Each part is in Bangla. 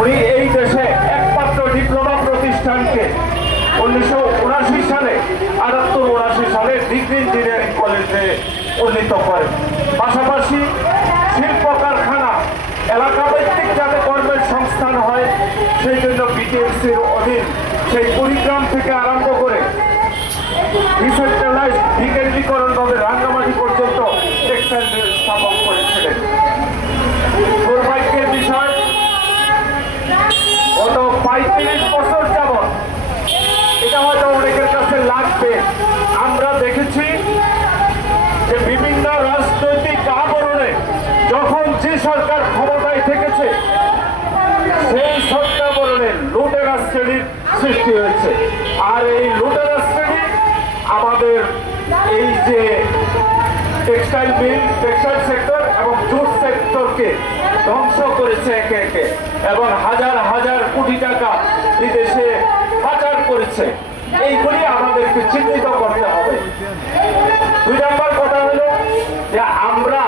উনি এই দেশে একমাত্র ডিপ্লোমা প্রতিষ্ঠানকে 1979 সালে 78-79 সালে ডিগ্রি ইঞ্জিনিয়ারিং কলেজে উন্নীত করেন। পাশাপাশি শিল্প কারখানা এলাকা ভিত্তিক যাতে কর্মের সংস্থান হয় সেই জন্য বিটিএমসির অধীন সেই কুড়িগ্রাম থেকে আরম্ভ করে ডিসেন্ট্রালাইজড বিকেন্দ্রীকরণভাবে রাঙ্গামাটি পর্যন্ত টেক্সটাইল মিল স্থাপন করেছিলেন। দুর্ভাগ্যের বিষয়, গত 35 বছর যাবৎ, এটা হয়তো অনেকের কাছে লাগবে, আমরা দেখেছি যে বিভিন্ন রাজনৈতিক আবরণে যখন যে সরকার ক্ষমতায় থেকেছে সেই সত্যাবরণে লুটেরা শ্রেণীর সৃষ্টি হয়েছে। আর এই লুটেরা শ্রেণী আমাদের এই যে টেক্সটাইল মিল, টেক্সটাইল সেক্টর এবং জুট সেক্টরকে ধ্বংস করেছে একে একে, এবং হাজার হাজার কোটি টাকা বিদেশে পাচার করেছে। এইগুলি আমাদেরকে চিহ্নিত করতে হবে। 2 নম্বর কথা হলো যে আমরা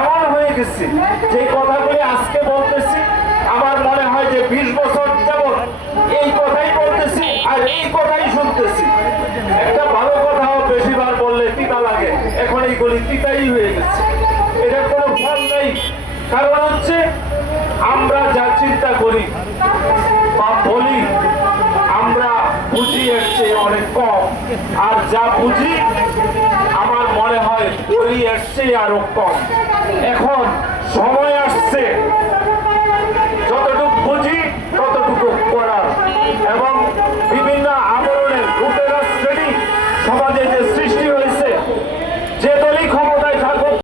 এমন হয়ে গেছি যে কথাগুলি আজকে বলতেছি, আমার মনে হয় যে 20 বছর যাবৎ এই কথাই বলতেছি আর এই কথাই শুনতেছি। একটা ভালো কথাও বেশিবার বললে তিতা লাগে, এখন এইগুলি তিতাই হয়ে গেছে, এটার কোনো ফল নেই। কারণ হচ্ছে আমরা যা চিন্তা করি বা বলি আমরা বুঝি এর চেয়ে অনেক কম, আর যা বুঝি আমার মনে হয় করি এর চেয়ে আরো কম। এখন সময় আসছে